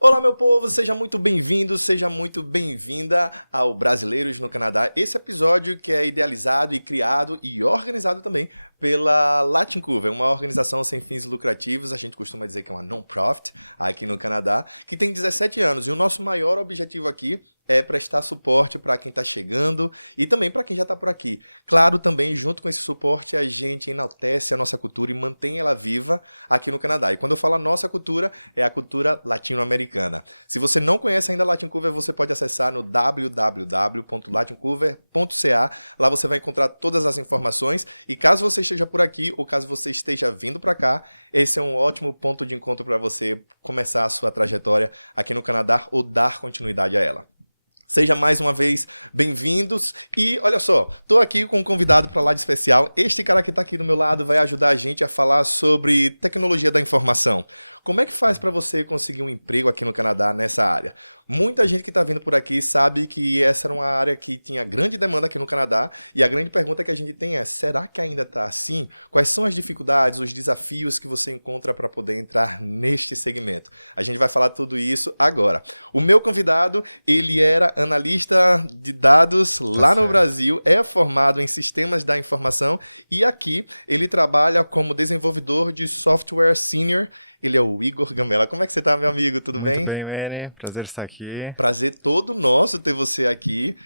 Olá, meu povo, seja muito bem-vindo, seja muito bem-vinda ao Brasileiros no Canadá. Esse episódio que é idealizado e criado e organizado também pela Latincover, uma organização sem fins lucrativos, a gente costuma dizer que é uma non-profit aqui no Canadá, que tem 17 anos e o nosso maior objetivo aqui é prestar suporte para quem está chegando e também para quem já está por aqui. Claro, também, junto com esse suporte, a gente enaltece a nossa cultura e mantém ela viva aqui no Canadá. E quando eu falo a nossa cultura, é a cultura latino-americana. Se você não conhece ainda a Latincover, você pode acessar no www.latincover.ca. Lá você vai encontrar todas as informações. E caso você esteja por aqui ou caso você esteja vindo para cá, esse é um ótimo ponto de encontro para você começar a sua trajetória aqui no Canadá ou dar continuidade a ela. Seja mais uma vez bem-vindos e olha só, tô aqui com um convidado para lá de especial. Este cara que tá aqui do meu lado vai ajudar a gente a falar sobre tecnologia da informação. Como é que faz para você conseguir um emprego aqui no Canadá nessa área? Muita gente que tá vindo por aqui sabe que essa era uma área que tinha grande demanda aqui no Canadá e a grande pergunta que a gente tem é, será que ainda tá assim? Quais são as dificuldades, os desafios que você encontra para poder entrar neste segmento? A gente vai falar tudo isso agora. O meu convidado, ele era analista de dados lá no Brasil, é formado em sistemas da informação e aqui ele trabalha como desenvolvedor de software senior. Ele é o Igor Gamela. Como é que você tá, meu amigo? Tudo bem? Muito bem, Manny. Prazer estar aqui. Prazer todo nosso ter você aqui.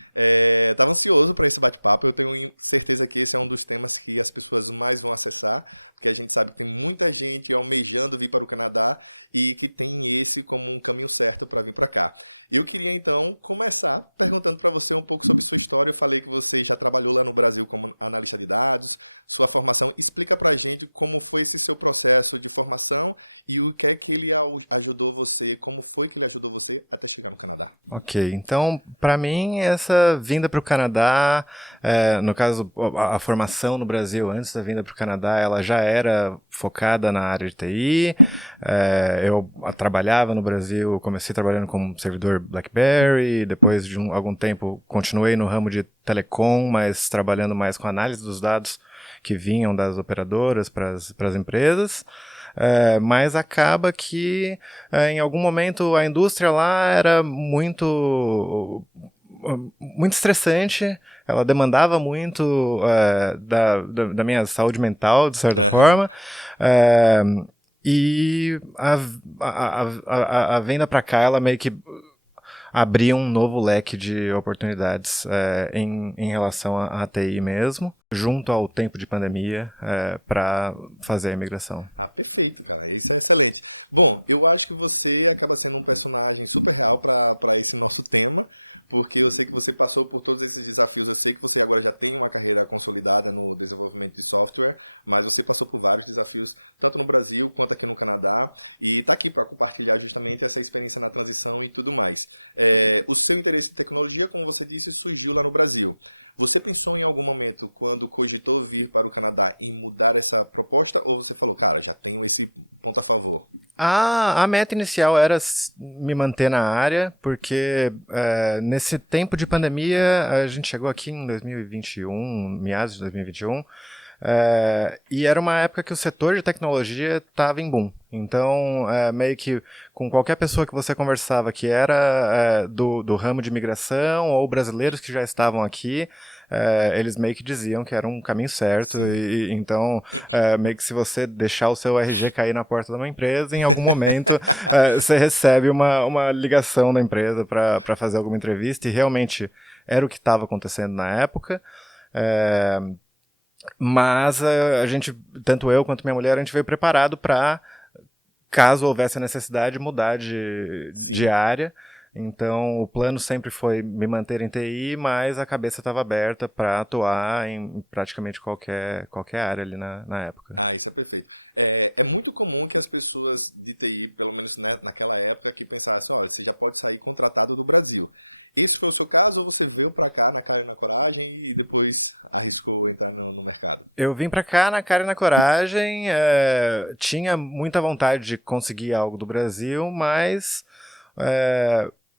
Tava ansioso para esse bate-papo. Eu tenho certeza que esse é um dos temas que as pessoas mais vão acessar, porque a gente sabe que tem muita gente almejando vir para o Canadá e que tem esse como um caminho certo para vir para cá. Eu queria, então, começar perguntando para você um pouco sobre sua história. Eu falei que você já trabalhou lá no Brasil como analista de dados, sua formação. Explica para a gente como foi esse seu processo de formação e o que é que ele ajudou você, como foi que ele ajudou você até chegar no Canadá? Ok, então, para mim, essa vinda para o Canadá, no caso, a formação no Brasil antes da vinda para o Canadá, ela já era focada na área de TI. Eu trabalhava no Brasil, comecei trabalhando como servidor BlackBerry, depois de algum tempo continuei no ramo de telecom, mas trabalhando mais com análise dos dados que vinham das operadoras para as empresas. Mas acaba que em algum momento a indústria lá era muito estressante, ela demandava muito da minha saúde mental, de certa forma, e a vinda para cá, ela meio que abria um novo leque de oportunidades em relação à TI mesmo, junto ao tempo de pandemia, para fazer a imigração. Ah, perfeito, cara. Isso é excelente. Bom, eu acho que você acaba sendo um personagem super real para esse nosso tema, porque eu sei que você passou por todos esses desafios. Eu sei que você agora já tem uma carreira consolidada no desenvolvimento de software, mas você passou por vários desafios, tanto no Brasil quanto aqui no Canadá, e está aqui para compartilhar justamente essa experiência na transição e tudo mais. O seu interesse em tecnologia, como você disse, surgiu lá no Brasil. Você pensou em algum momento, quando cogitou vir para o Canadá, em mudar essa proposta, ou você falou, cara, já tenho esse ponto a favor? A meta inicial era me manter na área, porque nesse tempo de pandemia, a gente chegou aqui em 2021, meados de 2021, e era uma época que o setor de tecnologia estava em boom. Então, meio que com qualquer pessoa que você conversava que era do ramo de imigração ou brasileiros que já estavam aqui, eles meio que diziam que era um caminho certo. Então, meio que se você deixar o seu RG cair na porta de uma empresa, em algum momento você recebe uma ligação da empresa para fazer alguma entrevista, e realmente era o que estava acontecendo na época. Mas a gente, tanto eu quanto minha mulher, a gente veio preparado para, caso houvesse a necessidade, mudar de área. Então, o plano sempre foi me manter em TI, mas a cabeça estava aberta para atuar em praticamente qualquer área ali na época. Ah, isso é perfeito. É muito comum que as pessoas de TI, pelo menos naquela época, que pensassem, olha, você já pode sair contratado do Brasil. Esse foi o seu caso, ou você veio para cá na cara e na coragem e depois arriscou entrar no mercado? Eu vim para cá na cara e na coragem, tinha muita vontade de conseguir algo do Brasil, mas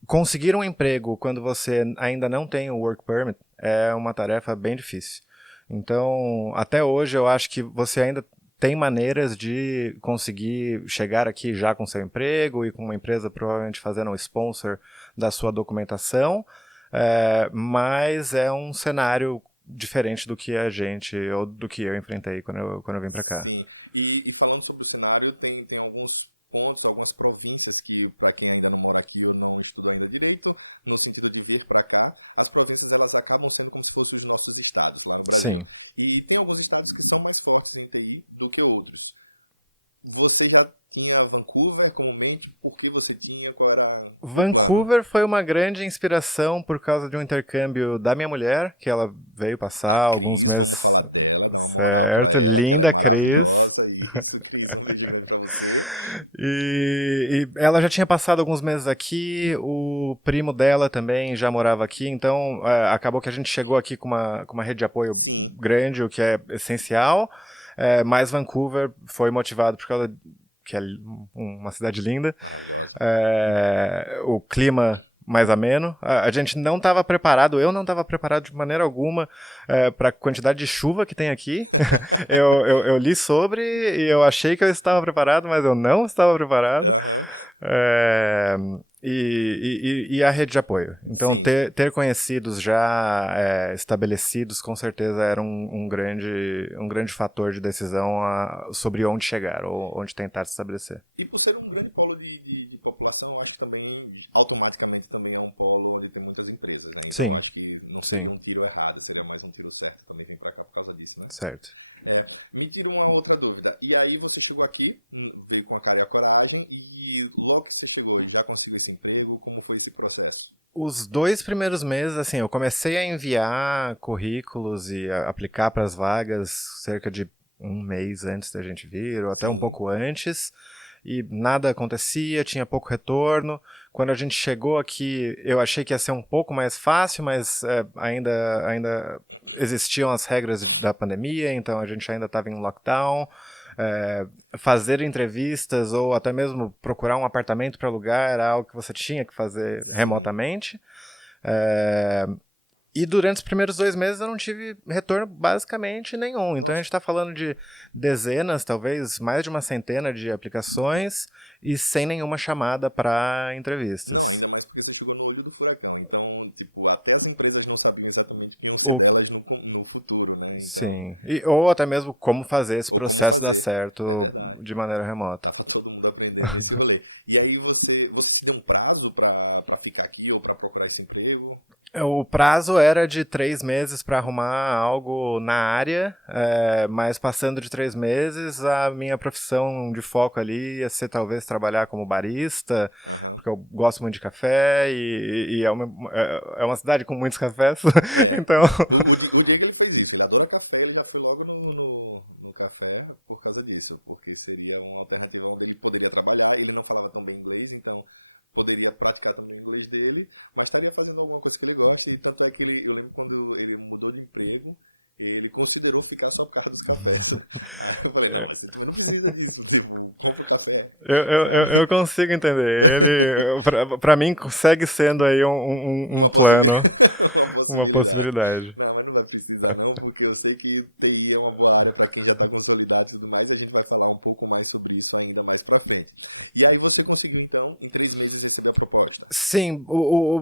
conseguir um emprego quando você ainda não tem o work permit é uma tarefa bem difícil. Então, até hoje eu acho que você ainda tem maneiras de conseguir chegar aqui já com seu emprego e com uma empresa provavelmente fazendo um sponsor da sua documentação, mas é um cenário diferente do que a gente, ou do que eu enfrentei quando eu vim para cá. Sim, e falando sobre o cenário, tem alguns pontos, algumas províncias que, para quem ainda não mora aqui ou não estudou ainda direito, no sentido de vir para cá, as províncias elas acabam sendo como se fossem os nossos estados lá no Brasil. Sim. E tem alguns estados que são mais fortes em TI do que outros. Você já tinha Vancouver como mente? Por que você tinha? Qual era o plano? Vancouver foi uma grande inspiração por causa de um intercâmbio da minha mulher, que ela veio passar A alguns Cris, meses. vamos falar dela, dar uma moral Certo, pra ela, que ela é linda maravilhosa. Isso, Cris, um beijo grande pra você. E ela já tinha passado alguns meses aqui, o primo dela também já morava aqui, então acabou que a gente chegou aqui com uma rede de apoio Sim. grande, o que é essencial, mas Vancouver foi motivado por causa que é uma cidade linda. Maravilhosa. O clima mais ameno. A gente não estava preparado, eu não estava preparado de maneira alguma para a quantidade de chuva que tem aqui. eu li sobre e eu achei que eu estava preparado, mas eu não estava preparado. E a rede de apoio. Então, ter conhecidos já estabelecidos, com certeza era um grande fator de decisão sobre onde chegar ou onde tentar se estabelecer. E por ser um grande polo de população, eu acho que também, automaticamente, também é um polo onde tem muitas empresas, né? Então, eu acho que não seria um tiro errado, seria mais um tiro certo também vir pra cá por causa disso, né? Certo. Me tira uma outra dúvida. E aí você chegou aqui, veio com a cara e a coragem, e logo que você chegou, já conseguiu esse emprego? Como foi esse processo? Os 2 primeiros meses, assim, eu comecei a enviar currículos e a aplicar para as vagas cerca de um mês antes da gente vir, ou até um pouco antes, e nada acontecia, tinha pouco retorno. Quando a gente chegou aqui, eu achei que ia ser um pouco mais fácil, mas ainda existiam as regras da pandemia, então a gente ainda estava em lockdown. Fazer entrevistas ou até mesmo procurar um apartamento para alugar era algo que você tinha que fazer remotamente. E durante os primeiros 2 meses eu não tive retorno basicamente nenhum. Então a gente está falando de dezenas, talvez mais de uma centena de aplicações e sem nenhuma chamada para entrevistas. Não, ainda mais porque você chegou no olho do furacão. Então, tipo, até as empresas não sabiam exatamente o que iam ser delas no futuro, né? Então... Sim. Ou até mesmo como fazer esse processo dar certo de maneira remota. Tava todo mundo aprendendo nesse rolê. E aí você se deu um prazo para ficar aqui ou para procurar esse emprego? O prazo era de 3 meses para arrumar algo na área, mas passando de 3 meses, a minha profissão de foco ali ia ser talvez trabalhar como barista, porque eu gosto muito de café e é uma cidade com muitos cafés. Então... o Diego ele fez isso, ele adora café, ele já foi logo no café por causa disso, porque seria uma alternativa onde ele poderia trabalhar, ele não falava tão bem inglês, então... poderia praticar também o inglês dele, mas estaria fazendo alguma coisa que ele gosta, e tanto é que eu lembro quando ele mudou de emprego, ele considerou ficar só por causa dos cafés. Aí eu falei, não, mas você também não precisa disso, tipo, compra o café. Eu consigo entender. Ele, pra mim, segue sendo aí uma possibilidade. Não, mas não vai precisar não, porque eu sei que TI é uma boa área pra quem já tá consolidado e tudo mais, e a gente vai falar um pouco mais sobre isso ainda mais pra frente. E aí você conseguiu, então, em 3 meses receber a proposta? Sim,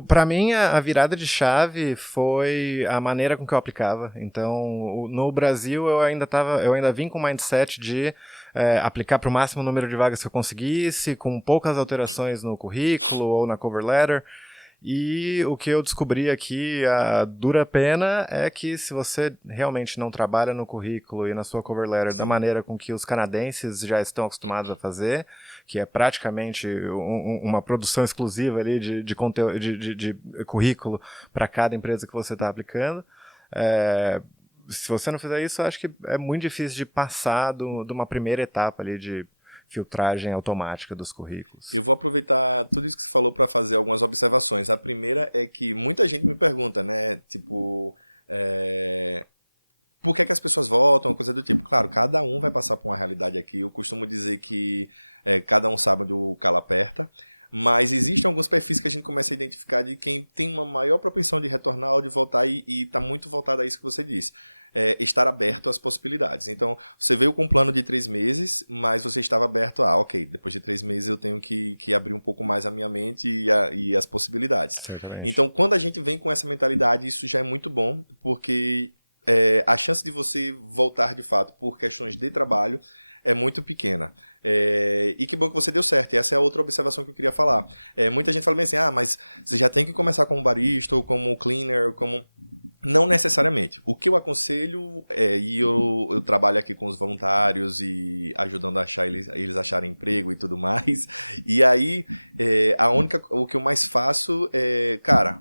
pra mim a virada de chave foi a maneira com que eu aplicava. Então, no Brasil eu ainda vim com o mindset de aplicar para o máximo número de vagas que eu conseguisse, com poucas alterações no currículo ou na cover letter. E o que eu descobri aqui, a dura pena, é que se você realmente não trabalha no currículo e na sua cover letter da maneira com que os canadenses já estão acostumados a fazer, que é praticamente uma produção exclusiva ali de conteúdo, de currículo para cada empresa que você está aplicando, se você não fizer isso, eu acho que é muito difícil de passar de uma primeira etapa ali de filtragem automática dos currículos. Eu vou aproveitar tudo isso que você falou para fazer algumas observações. A primeira é que muita gente me pergunta, né, tipo, por que as pessoas votam, coisa do tipo. Claro, cada um vai passar por uma realidade aqui. Eu costumo dizer que cada um sabe onde o calo aperta. Mas existem alguns perfis que a gente começa a identificar de quem tem uma maior propensão de retornar ou de voltar e tá muito voltado a isso que você disse. Estar aberto às possibilidades. Então, você veio com um plano de 3 meses, mas você estava aberto a, ok, depois de 3 meses eu tenho que abrir um pouco mais a minha mente e as possibilidades. Certamente. Então, quando a gente vem com essa mentalidade, isso já é muito bom, porque a chance de você voltar de fato por questões de trabalho é muito pequena. E que bom que você deu certo. E essa é a outra observação que eu queria falar. Muita gente fala bem assim, mas você já tem que começar como barista, ou como cleaner, como... Não necessariamente. O que eu aconselho, e eu trabalho aqui com os voluntários e ajudando a achar eles acharem emprego e tudo mais, e aí o que eu mais faço cara,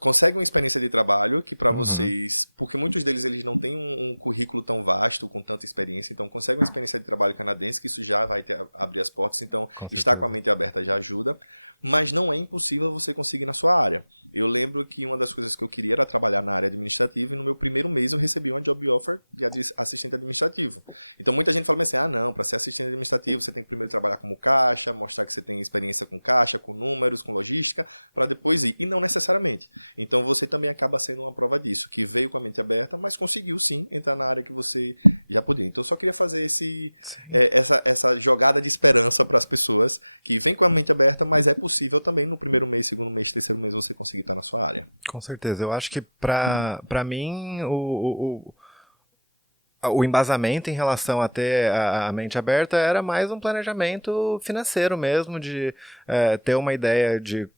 consegue uma experiência de trabalho que para vocês, porque muitos deles eles não têm um currículo tão vasto, com tanta experiência, então consegue uma experiência de trabalho canadense, que isso já vai abrir as portas, então estar com a mente aberta já ajuda, mas não é impossível você conseguir na sua área. Eu lembro que uma das coisas que eu queria era trabalhar na área administrativa, e no meu primeiro mês eu recebi uma job offer de assistente administrativo. Então muita gente fala assim, não, para ser assistente administrativo você tem que primeiro trabalhar como caixa, mostrar que você tem experiência com caixa, com números, com logística, para depois ir, e não necessariamente. Então você também acaba sendo uma prova disso, que veio com a mente aberta, mas conseguiu sim entrar na área que você já podia. Então eu só queria fazer essa jogada de esperança para as pessoas, que vem com a mente aberta, mas é possível também no primeiro mês, segundo mês, terceiro mês você conseguir estar na sua área. Com certeza. Eu acho que para mim o embasamento em relação a ter a mente aberta era mais um planejamento financeiro mesmo, de ter uma ideia de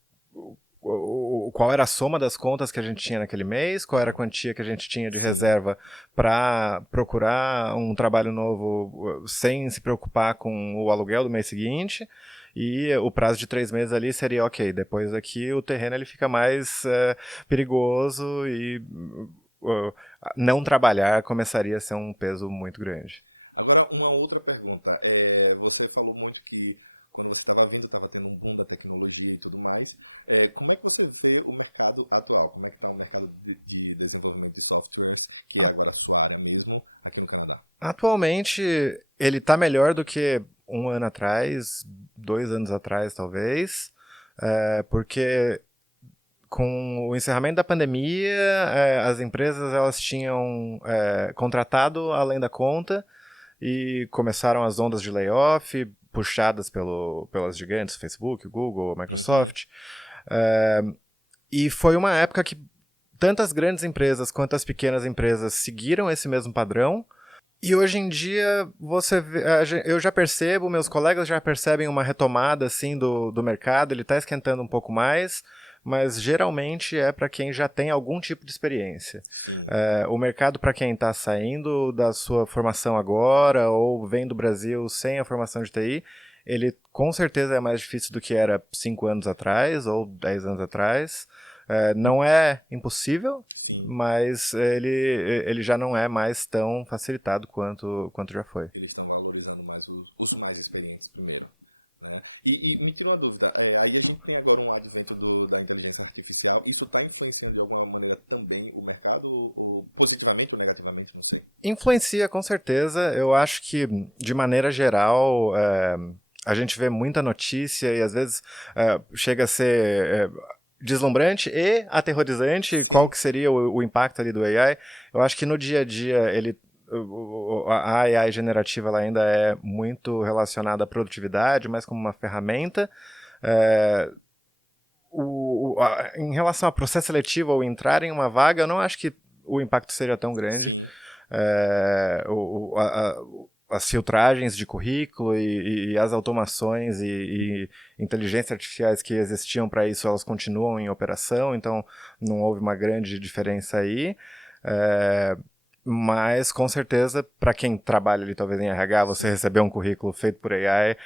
qual era a soma das contas que a gente tinha naquele mês, qual era a quantia que a gente tinha de reserva para procurar um trabalho novo sem se preocupar com o aluguel do mês seguinte. E o prazo de 3 meses ali seria, ok, depois aqui o terreno ele fica mais perigoso e não trabalhar começaria a ser um peso muito grande. Agora, uma outra pergunta. Você falou muito que quando você estava vindo, estava tendo um boom da tecnologia e tudo mais. Como é que você vê o mercado atual? Como é que está o mercado de desenvolvimento de softwares, que é agora a sua área mesmo, aqui no Canadá? Atualmente, ele está melhor do que 1 ano atrás, 2 anos atrás, talvez, porque com o encerramento da pandemia, as empresas elas tinham contratado além da conta e começaram as ondas de layoff, puxadas pelas gigantes, Facebook, Google, Microsoft. E foi uma época que tantas grandes empresas quanto as pequenas empresas seguiram esse mesmo padrão. E hoje em dia, eu já percebo, meus colegas já percebem uma retomada assim, do mercado, ele está esquentando um pouco mais, mas geralmente é para quem já tem algum tipo de experiência. Sim. O mercado para quem está saindo da sua formação agora ou vem do Brasil sem a formação de TI, ele com certeza é mais difícil do que era 5 anos atrás ou 10 anos atrás. Não é impossível, sim, mas ele já não é mais tão facilitado quanto já foi. Eles estão valorizando mais os mais experientes primeiro. Né? E me tira uma dúvida, aí a gente tem agora um advento da inteligência artificial, isso está influenciando de alguma maneira também o mercado, ou positivamente ou negativamente, não sei? Influencia, com certeza. Eu acho que, de maneira geral, a gente vê muita notícia e às vezes chega a ser deslumbrante e aterrorizante. Sim. Qual que seria o impacto ali do AI. Eu acho que no dia a dia a AI generativa ela ainda é muito relacionada à produtividade, mas como uma ferramenta. Em relação ao processo seletivo ou entrar em uma vaga, eu não acho que o impacto seja tão grande. Sim. As filtragens de currículo e as automações e inteligências artificiais que existiam para isso, elas continuam em operação, então não houve uma grande diferença aí. Mas, com certeza, para quem trabalha ali, talvez em RH, você Sim. receber um currículo feito por AI,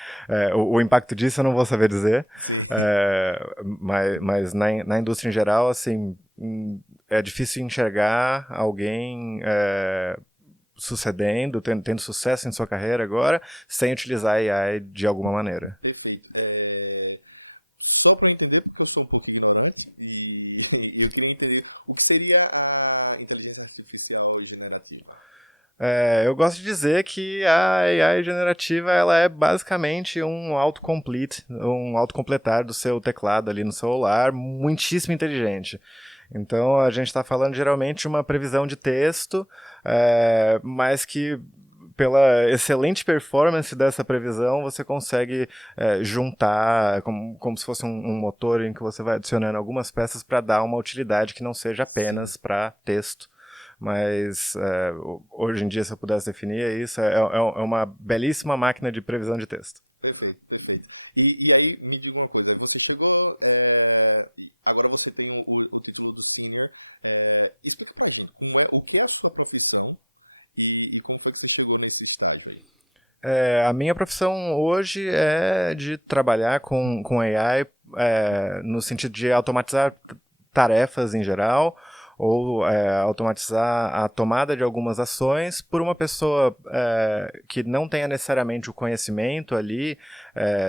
o impacto disso eu não vou saber dizer. Sim. Mas na indústria em geral, assim, é difícil enxergar alguém sucedendo, tendo sucesso em sua carreira agora, sem utilizar AI de alguma maneira. Perfeito. Só para eu entender, porque eu sou um pouco ignorante, e eu queria entender o que seria a inteligência artificial generativa. Eu gosto de dizer que a AI generativa ela é basicamente um autocomplete, um autocompletar do seu teclado ali no celular, muitíssimo inteligente. Então a gente está falando geralmente de uma previsão de texto, mas que pela excelente performance dessa previsão, você consegue juntar como se fosse um motor em que você vai adicionando algumas peças para dar uma utilidade que não seja apenas para texto. Mas hoje em dia, se eu pudesse definir, é uma belíssima máquina de previsão de texto. Perfeito, perfeito. E aí, me diga uma coisa, você chegou, agora você tem o título do Senior, explica pra gente o que é a sua profissão e como foi que você chegou nesse estágio aí? A minha profissão hoje é de trabalhar com AI no sentido de automatizar tarefas em geral, ou automatizar a tomada de algumas ações por uma pessoa que não tenha necessariamente o conhecimento ali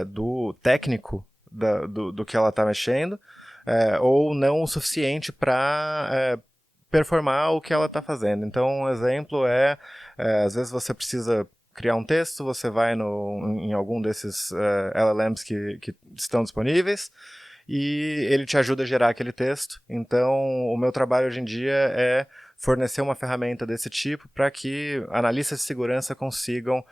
do técnico do que ela está mexendo, ou não o suficiente para performar o que ela está fazendo. Então, um exemplo às vezes você precisa criar um texto, você vai em algum desses LLMs que estão disponíveis, e ele te ajuda a gerar aquele texto. Então, o meu trabalho hoje em dia é fornecer uma ferramenta desse tipo para que analistas de segurança consigam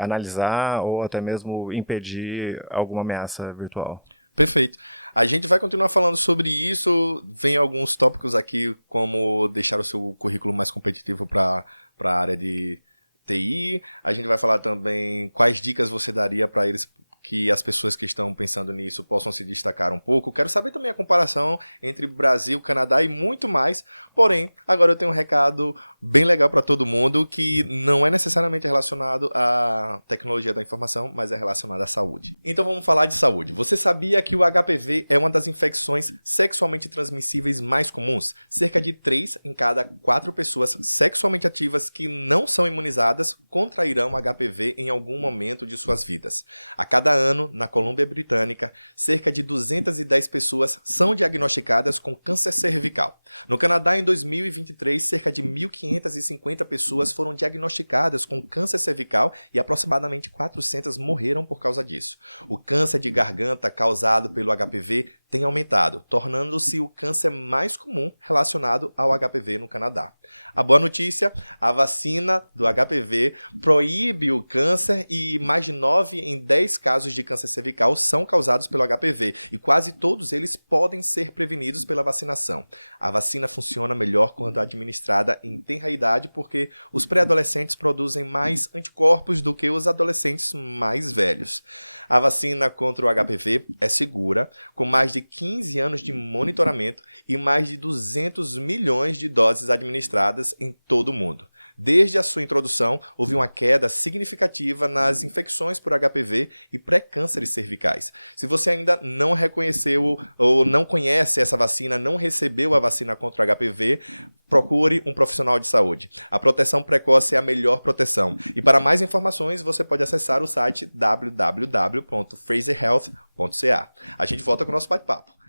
analisar ou até mesmo impedir alguma ameaça virtual. Perfeito. A gente vai continuar falando sobre isso. Vem alguns tópicos aqui, como deixar o seu currículo mais competitivo para a área de TI. A gente vai falar também quais dicas você daria para eles, que as pessoas que estão pensando nisso possam se destacar um pouco. Quero saber também a comparação entre Brasil, Canadá e muito mais. Porém, agora eu tenho um recado bem legal para todo mundo que não é necessariamente relacionado à tecnologia da informação, mas é relacionado à saúde. Então vamos falar de saúde. Você sabia que o HPV é uma das infecções sexualmente transmissíveis mais comuns? Cerca de 3 em cada 4 pessoas sexualmente ativas que não são imunizadas contrairão HPV em algum momento de suas vidas. A cada ano, na Colômbia Britânica, cerca de 210 pessoas são diagnosticadas com câncer cervical. No Canadá, em 2023, cerca de 1.550 pessoas foram diagnosticadas com câncer cervical e aproximadamente 400 morreram por causa disso. O câncer de garganta causado pelo HPV tem aumentado, tornando-se o câncer mais comum relacionado ao HPV no Canadá. A boa notícia, a vacina do HPV proíbe o câncer e mais de 9 em 10 casos de câncer cervical são causados pelo HPV e quase todos eles podem ser prevenidos pela vacinação. A vacina funciona melhor quando administrada em tenra idade porque os pré-adolescentes produzem mais anticorpos do que os adolescentes mais velhos. A vacina contra o HPV é segura, com mais de 15 anos de monitoramento e mais de 200 milhões de doses administradas em todo o mundo. Desde a sua introdução, houve uma queda significativa nas infecções por HPV e pré-cânceres cervicais. Se você ainda não reconheceu ou não conhece essa vacina, não recebeu a vacina contra o HPV, procure um profissional de saúde. A proteção precoce é a melhor proteção. E para mais informações, você pode acessar o site www.fraserhealth.ca. A gente volta com o nosso bate-papo.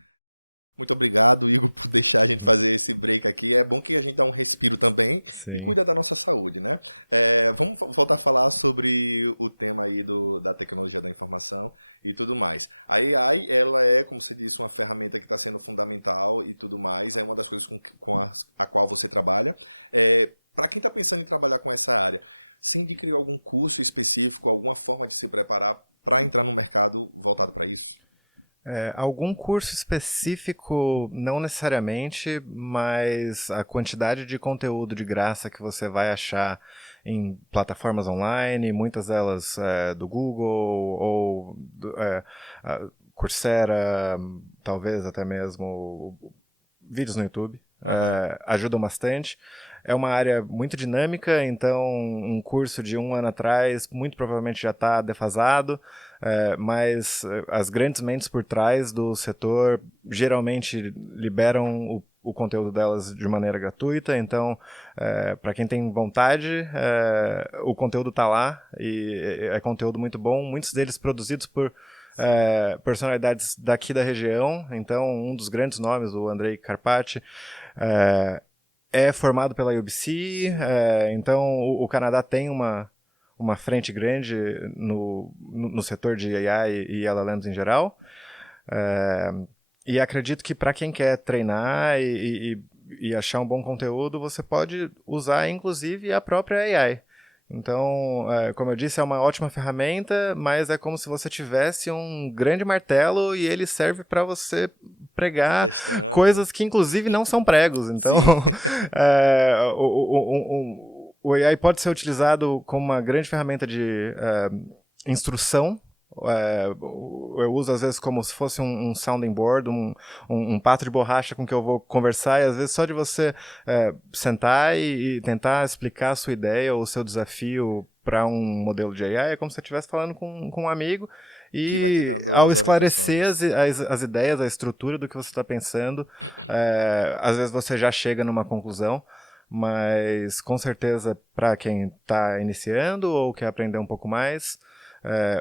Muito obrigado, Igor, por deixar a gente fazer esse break aqui. É bom que a gente dá um respiro também. Sim. E cuida da nossa saúde, né? Vamos voltar a falar sobre o tema aí da tecnologia da informação e tudo mais. A AI, ela é, como você disse, uma ferramenta que está sendo fundamental e tudo mais. É uma das coisas com a qual você trabalha. Para quem está pensando em trabalhar com essa área, você indicaria algum curso específico, alguma forma de se preparar para entrar no mercado voltado para isso? Algum curso específico, não necessariamente, mas a quantidade de conteúdo de graça que você vai achar em plataformas online, muitas delas do Google ou Coursera, talvez até mesmo vídeos no YouTube, ajudam bastante. É uma área muito dinâmica, então um curso de 1 ano atrás muito provavelmente já está defasado, mas as grandes mentes por trás do setor geralmente liberam o conteúdo delas de maneira gratuita, então para quem tem vontade, o conteúdo está lá e é conteúdo muito bom, muitos deles produzidos por personalidades daqui da região, então um dos grandes nomes, o Andrei Karpathy, é formado pela UBC, então o Canadá tem uma frente grande no setor de AI e LLMs em geral. E acredito que para quem quer treinar e achar um bom conteúdo, você pode usar inclusive a própria AI. Então, como eu disse, é uma ótima ferramenta, mas é como se você tivesse um grande martelo e ele serve para você pregar coisas que inclusive não são pregos. Então, o AI pode ser utilizado como uma grande ferramenta de instrução. Eu uso às vezes como se fosse um sounding board, um pato de borracha com que eu vou conversar, e às vezes só de você sentar e tentar explicar a sua ideia ou o seu desafio para um modelo de AI é como se você estivesse falando com um amigo, e vai te dando ao as esclarecer as ideias, a estrutura do que você está pensando, às vezes você já chega numa conclusão. Mas com certeza para quem está iniciando ou quer aprender um pouco mais,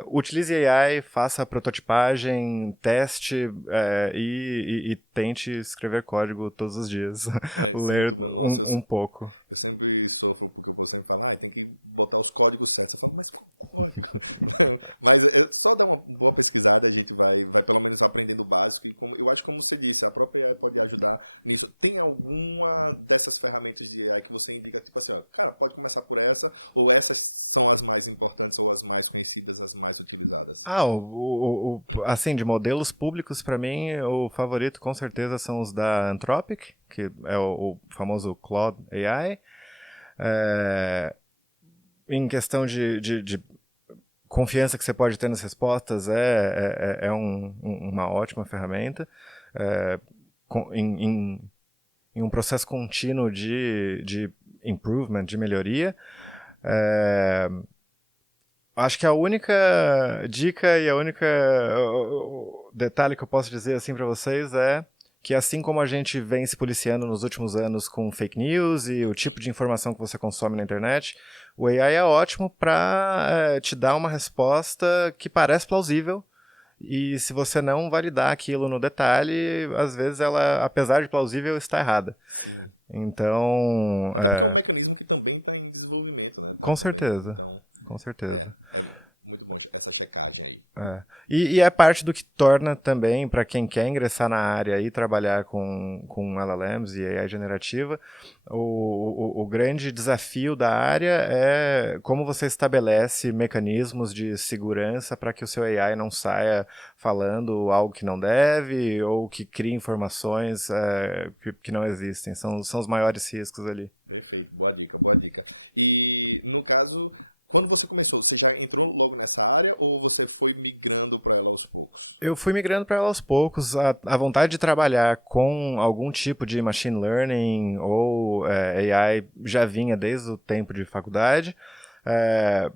utilize AI, faça a prototipagem, teste e tente escrever código todos os dias. Isso é Ler muito bom. Nossa, um pouco. Eu sempre sofro porque o povo sempre fala, tem que botar os códigos certos. Eu falo, mas qual código? Mas só dar uma boa pesquisada, a gente vai pelo menos aprendendo o básico. E eu acho que, como você disse, a própria AI pode ajudar nisso. Tem alguma dessas ferramentas de AI que você indica, tipo assim, cara, pode começar por essa, ou essas são as mais importantes, ou as mais conhecidas, as mais utilizadas? Assim, de modelos públicos, para mim, o favorito com certeza são os da Anthropic, que é o famoso Claude AI. Em questão de confiança que você pode ter nas respostas, uma ótima ferramenta. Em um processo contínuo de improvement, de melhoria. Acho que a única dica e a única detalhe que eu posso dizer assim para vocês é que, assim como a gente vem se policiando nos últimos anos com fake news e o tipo de informação que você consome na internet, o AI é ótimo para te dar uma resposta que parece plausível, e se você não validar aquilo no detalhe, às vezes ela, apesar de plausível, está errada. Sim. Então... Até porque é um mecanismo que também está em desenvolvimento, né? Com certeza. Então, com certeza. É muito bom essa checagem aí. E é parte do que torna também, para quem quer ingressar na área e trabalhar com LLMs e AI generativa, o grande desafio da área é como você estabelece mecanismos de segurança para que o seu AI não saia falando algo que não deve ou que crie informações que não existem. São os maiores riscos ali. Perfeito, boa dica, boa dica. E no caso, quando você começou, você já entrou logo nessa área ou você foi migrando para ela aos poucos? Eu fui migrando para ela aos poucos. A vontade de trabalhar com algum tipo de machine learning ou AI já vinha desde o tempo de faculdade,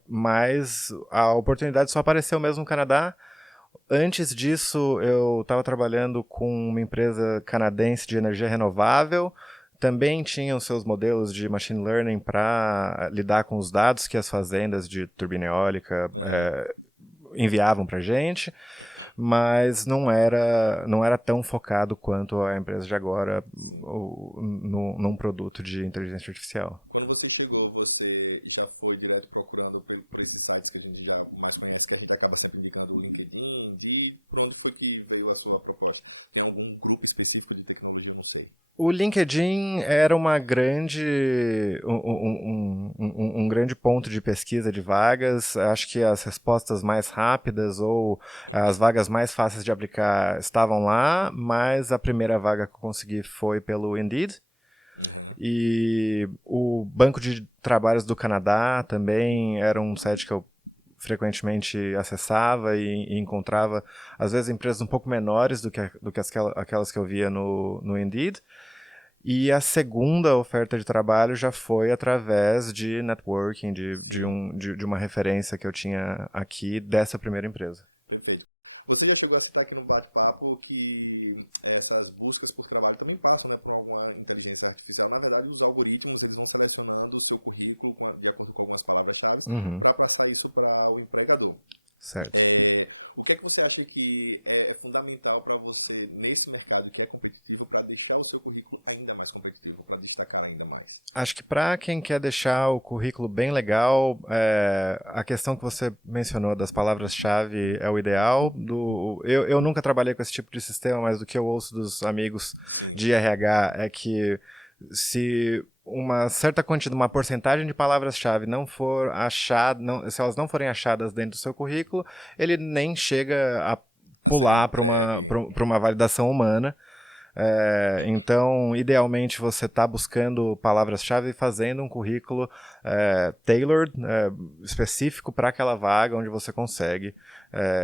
mas a oportunidade só apareceu mesmo no Canadá. Antes disso, eu estava trabalhando com uma empresa canadense de energia renovável. Também tinham seus modelos de machine learning para lidar com os dados que as fazendas de turbina eólica enviavam para a gente, mas não era tão focado quanto a empresa de agora num produto de inteligência artificial. Quando você chegou, você já foi direto procurando por esses sites que a gente já mais conhece, que a gente acaba sempre indicando o LinkedIn, por onde foi que veio a sua proposta? Tem algum grupo específico de tecnologia? Eu não sei. O LinkedIn era um grande ponto de pesquisa de vagas. Acho que as respostas mais rápidas ou as vagas mais fáceis de aplicar estavam lá, mas a primeira vaga que eu consegui foi pelo Indeed. Uhum. E o Banco de Trabalhos do Canadá também era um site que eu frequentemente acessava e encontrava, às vezes, empresas um pouco menores do que aquelas que eu via no Indeed. E a segunda oferta de trabalho já foi através de networking, de uma referência que eu tinha aqui dessa primeira empresa. Perfeito. Você já chegou a citar aqui no bate-papo que essas buscas por trabalho também passam, né, por alguma inteligência artificial. Na verdade, os algoritmos eles vão selecionando o seu currículo de acordo com algumas palavras-chave para passar isso para o empregador. Certo. O que é que você acha que é fundamental para você, nesse mercado que é competitivo, para deixar o seu currículo ainda mais competitivo, para destacar ainda mais? Acho que para quem quer deixar o currículo bem legal, a questão que você mencionou das palavras-chave é o ideal. Eu nunca trabalhei com esse tipo de sistema, mas do que eu ouço dos amigos Sim. de RH é que se uma certa quantidade, uma porcentagem de palavras-chave não for achada, se elas não forem achadas dentro do seu currículo, ele nem chega a pular para uma validação humana. Então, idealmente, você está buscando palavras-chave e fazendo um currículo tailored, específico para aquela vaga onde você consegue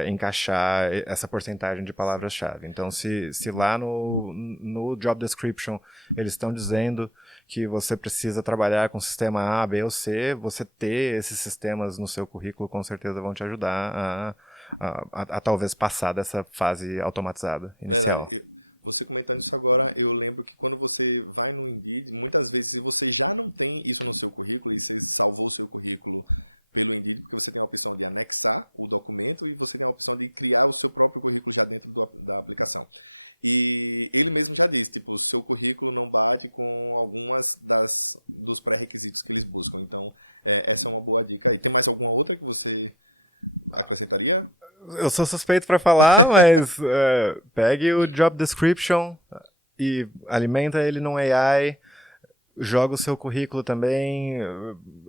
encaixar essa porcentagem de palavras-chave. Então, se lá no job description eles estão dizendo que você precisa trabalhar com sistema A, B ou C, você ter esses sistemas no seu currículo com certeza vão te ajudar a talvez passar dessa fase automatizada inicial. Verdade. Você comentando isso agora, eu lembro que quando você vai no Indeed, muitas vezes se você já não tem isso no seu currículo e você salvou o seu currículo pelo Indeed, porque você tem a opção de anexar o documento e você tem a opção de criar o seu próprio currículo já dentro da aplicação. E ele mesmo já disse, tipo, o seu currículo não bate com algumas dos pré-requisitos que eles buscam. Então, essa é uma boa dica. E tem mais alguma outra que você acrescentaria? Eu sou suspeito para falar, mas pegue o job description e alimenta ele num AI, joga o seu currículo também,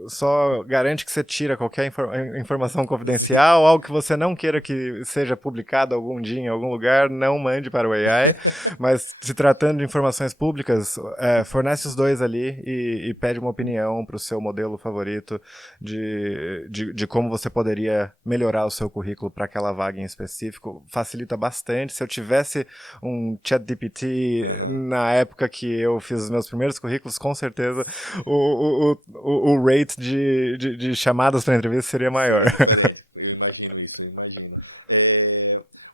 só garante que você tira qualquer informação confidencial, algo que você não queira que seja publicado algum dia em algum lugar, não mande para o AI, mas se tratando de informações públicas, fornece os dois ali e pede uma opinião para o seu modelo favorito de como você poderia melhorar o seu currículo para aquela vaga em específico. Facilita bastante. Se eu tivesse um ChatGPT na época que eu fiz os meus primeiros currículos, com certeza o rate de chamadas para entrevista seria maior. Seria diferente, eu imagino isso, eu imagino.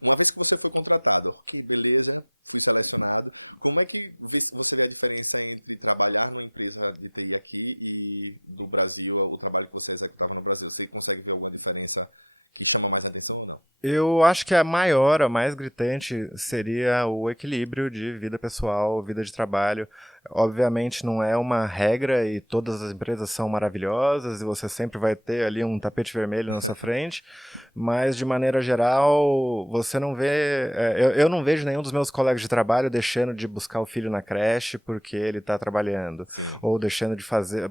Uma vez que você foi contratado, ok, beleza, fui selecionado, como é que você vê a diferença entre trabalhar numa empresa de TI aqui e do Brasil, o trabalho que você executava no Brasil? Você consegue ver alguma diferença que chama mais atenção ou não? Eu acho que a mais gritante seria o equilíbrio de vida pessoal, vida de trabalho. Obviamente não é uma regra e todas as empresas são maravilhosas e você sempre vai ter ali um tapete vermelho na sua frente, mas de maneira geral você não vê... eu não vejo nenhum dos meus colegas de trabalho deixando de buscar o filho na creche porque ele está trabalhando. Sim. Ou deixando de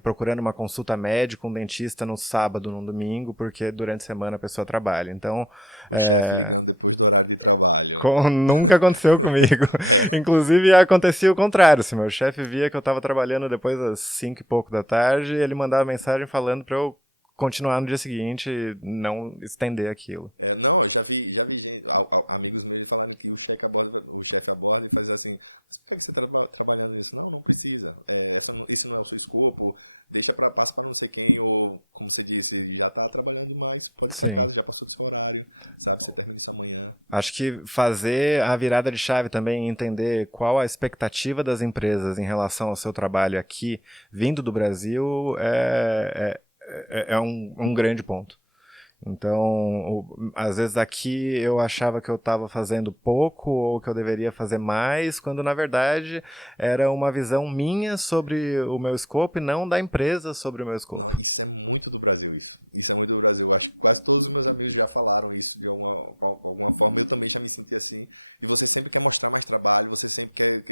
procurando uma consulta médica, um dentista no sábado, no domingo, porque durante a semana a pessoa trabalha. Então... O chefe ligando depois do horário de trabalho. Nunca aconteceu comigo. Inclusive, acontecia o contrário. Se meu chefe via que eu estava trabalhando depois das 5 e pouco da tarde, ele mandava mensagem falando para eu continuar no dia seguinte e não estender aquilo. Não, eu já vi gente, amigos meus falando que o chefe aborda e faz assim, mas por que você está trabalhando nisso? Não precisa. Esse não é o seu escopo, passa para não sei quem, ou como você disse, já está trabalhando demais, pode ir para casa, já passou do seu horário, sabe? Você termina isso amanhã. Acho que fazer a virada de chave também, entender qual a expectativa das empresas em relação ao seu trabalho aqui, vindo do Brasil, é um grande ponto. Então, às vezes aqui eu achava que eu estava fazendo pouco ou que eu deveria fazer mais, quando na verdade era uma visão minha sobre o meu escopo e não da empresa sobre o meu escopo. Não, isso é muito do Brasil, isso. Isso é muito do Brasil. Acho que quase todos os meus amigos já falaram isso de alguma forma. Eu também já me senti assim. E você sempre quer mostrar mais trabalho, você sempre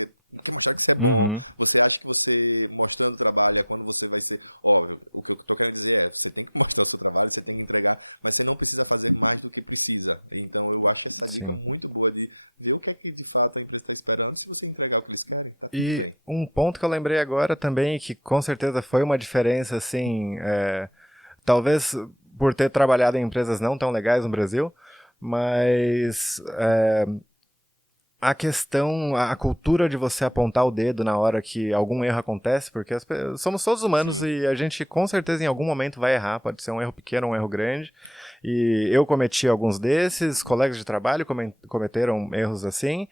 quer mostrar que você é bom. Você acha que você mostrando o trabalho é quando você vai ser... Óbvio, o que eu tô querendo dizer você tem que mostrar o seu trabalho, você tem que entregar, mas você não precisa fazer mais do que precisa. Então eu acho essa dica muito boa de ver o que é que de fato a empresa está esperando. Se você entregar o que eles querem, tá tudo bem. Um ponto que eu lembrei agora também, que com certeza foi uma diferença, assim, talvez por ter trabalhado em empresas não tão legais no Brasil, mas a cultura de você apontar o dedo na hora que algum erro acontece, porque somos todos humanos e a gente com certeza em algum momento vai errar, pode ser um erro pequeno ou um erro grande, e eu cometi alguns desses, colegas de trabalho cometeram erros assim,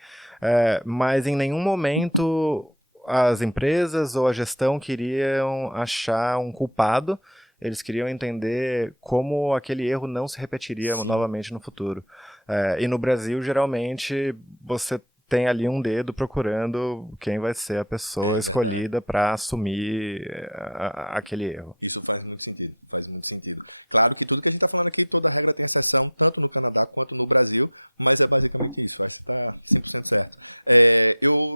mas em nenhum momento as empresas ou a gestão queriam achar um culpado eles queriam entender como aquele erro não se repetiria novamente no futuro. E no Brasil, geralmente, você tem ali um dedo procurando quem vai ser a pessoa escolhida para assumir aquele erro. Isso faz muito sentido, faz muito sentido. Claro que tudo que a gente está falando aqui, toda regra tem exceção, tanto no Canadá quanto no Brasil, mas é basicamente isso, acho que você está 100% certo.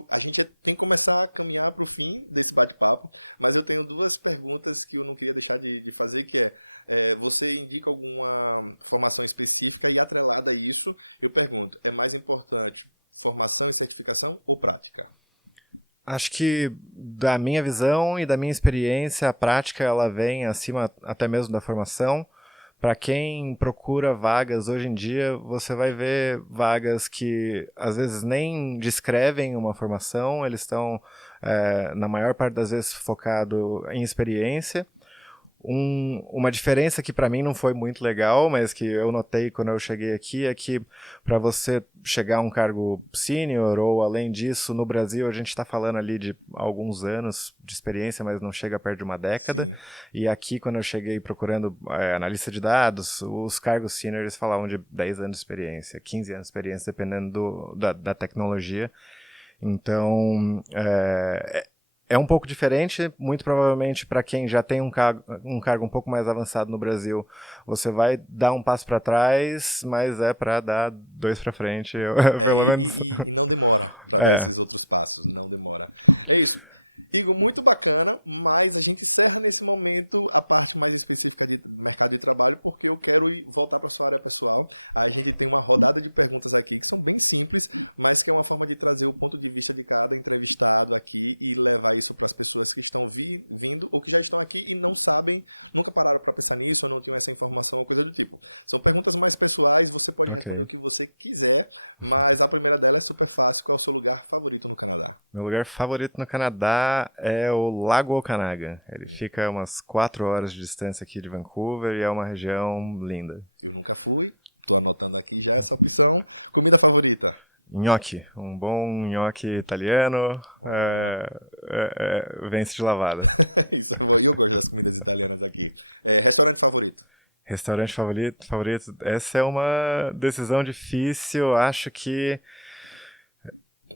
A gente tem que começar a caminhar para o fim desse bate-papo, mas eu tenho duas perguntas que eu não queria deixar de fazer, que você indica alguma formação específica e atrelada a isso, eu pergunto, é mais importante formação e certificação ou prática? Acho que da minha visão e da minha experiência, a prática ela vem acima até mesmo da formação. Para quem procura vagas hoje em dia, você vai ver vagas que às vezes nem descrevem uma formação, eles estão, na maior parte das vezes, focado em experiência. Uma diferença que para mim não foi muito legal, mas que eu notei quando eu cheguei aqui, é que para você chegar a um cargo sênior ou além disso, no Brasil a gente está falando ali de alguns anos de experiência, mas não chega perto de uma década. Sim. E aqui, quando eu cheguei procurando analista de dados, os cargos sêniores falavam de 10 anos de experiência, 15 anos de experiência, dependendo da tecnologia. Então, é um pouco diferente, muito provavelmente para quem já tem um cargo um pouco mais avançado no Brasil, você vai dar um passo para trás, mas é para dar 2 para frente. E não demora para dar esses outros passos, não demora. É isso. Igor, muito bacana, mas a gente encerra nesse momento a parte mais específica de mercado de trabalho, porque eu quero voltar para sua área pessoal. A gente tem uma rodada de perguntas aqui que são bem simples, mas que é uma forma de trazer o ponto de vista de cada entrevistado aqui e levar isso para as pessoas que estão vindo ou que já estão aqui e não sabem, nunca pararam para pensar nisso ou não tinham essa informação ou coisa do tipo. São perguntas mais pessoais, você pode responder o que você quiser, mas a primeira dela é super fácil. Qual é o seu lugar favorito no Canadá? Meu lugar favorito no Canadá é o Lago Okanagan. Ele fica umas 4 horas de distância aqui de Vancouver e é uma região linda. Eu nunca fui, tô anotando aqui já essa opção. Comida favorita? Nhoque. Um bom nhoque italiano. Vence de lavada. Isso é bom. E eu gosto das comidas italianas aqui. Restaurante favorito? Restaurante favorito? Essa é uma decisão difícil. Acho que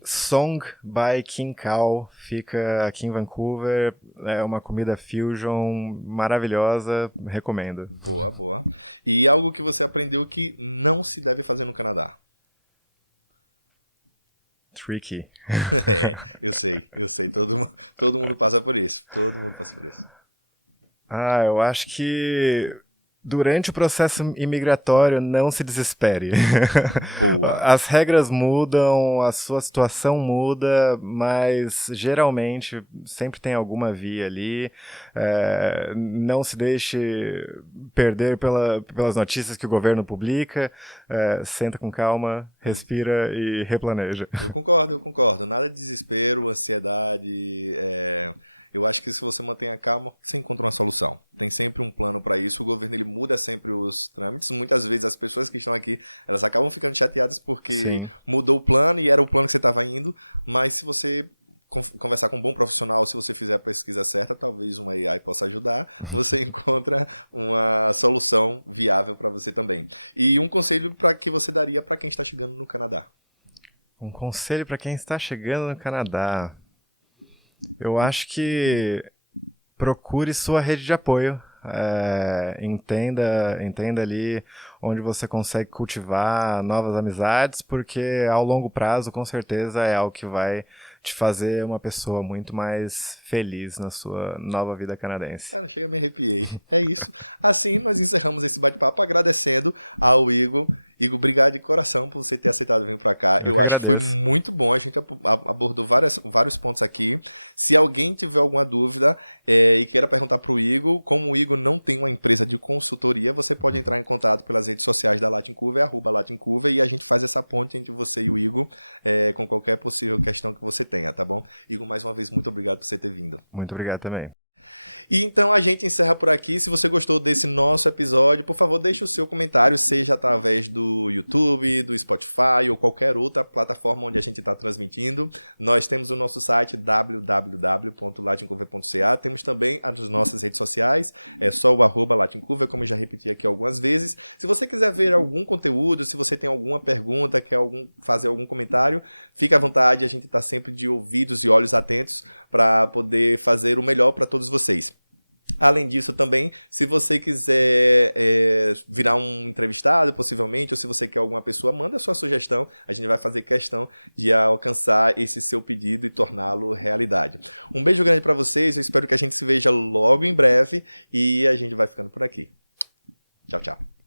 Song by King Cow fica aqui em Vancouver, é uma comida fusion maravilhosa, recomendo. Boa, boa. E algo que você aprendeu que não se deve fazer no Canadá? Tricky. Eu sei, todo mundo passa por isso, Eu acho que durante o processo imigratório, não se desespere. Boa. As regras mudam, a sua situação muda, mas geralmente sempre tem alguma via ali. Não se deixe perder pelas notícias que o governo publica. Senta com calma, respira e replaneja. Eu concordo. Nada de desespero, ansiedade. Eu acho que se você mantém a calma, você encontra uma solução. Tem sempre um plano para isso. O governo ele muda sempre os trâmites. Muitas vezes as pessoas que estão aqui, elas acabam ficando chateadas porque mudou o plano e era o plano que você estava indo. Mas se você conversar com um bom profissional, se você fizer a pesquisa certa, talvez uma AI possa ajudar, você encontra uma solução viável para você também. E um conselho que você daria para quem está chegando no Canadá? Um conselho para quem está chegando no Canadá... Eu acho que procure sua rede de apoio, entenda ali onde você consegue cultivar novas amizades, porque ao longo prazo, com certeza, é algo que vai te fazer uma pessoa muito mais feliz na sua nova vida canadense. Cara, chega, me arrepiei. É isso. Assim, nós encerramos esse bate-papo agradecendo ao Igor. Igor, obrigado de coração por você ter aceitado vir para cá. Eu acho que foi muito bom. A gente abordou vários pontos aqui. Se alguém tiver alguma dúvida e queira perguntar para o Igor, como o Igor não tem uma empresa de consultoria, você pode entrar em contato pelas redes sociais da Latincover, @Latincover, e a gente faz essa ponte entre você e o Igor com qualquer possível questão que você tenha, tá bom? Igor, mais uma vez, muito obrigado por você ter vindo. Muito obrigado também. E então a gente encerra por aqui. Se você gostou desse nosso episódio, por favor, deixe o seu comentário, seja através do YouTube, do Spotify ou qualquer outra plataforma onde a gente está transmitindo. Nós temos o nosso site www.latincover.ca. Temos também as nossas redes sociais, é só o @latincover, como eu já repeti aqui algumas vezes. Se você quiser ver algum conteúdo, se você tem alguma pergunta, quer fazer algum comentário, fique à vontade, a gente está sempre de ouvidos e olhos atentos para poder fazer o melhor para todos vocês. Além disso também, se você quiser virar um entrevistado, possivelmente, ou se você quer alguma pessoa, manda a sua sugestão, a gente vai fazer questão de alcançar esse seu pedido e torná-lo realidade. Um beijo grande para vocês, eu espero que a gente se veja logo em breve e a gente vai ficando por aqui. Tchau, tchau.